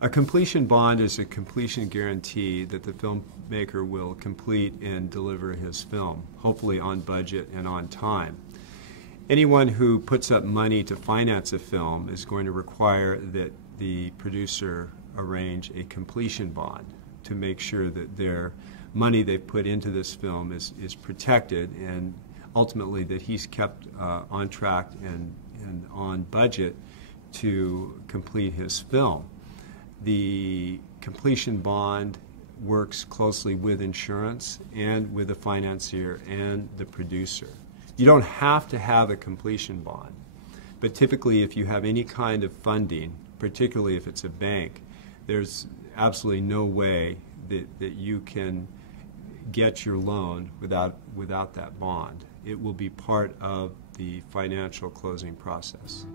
A completion bond is a completion guarantee that the filmmaker will complete and deliver his film, hopefully on budget and on time. Anyone who puts up money to finance a film is going to require that the producer arrange a completion bond to make sure that their money they've put into this film is protected, and ultimately that he's kept on track and on budget to complete his film. The completion bond works closely with insurance and with the financier and the producer. You don't have to have a completion bond, but typically if you have any kind of funding, particularly if it's a bank, there's absolutely no way that you can get your loan without that bond. It will be part of the financial closing process.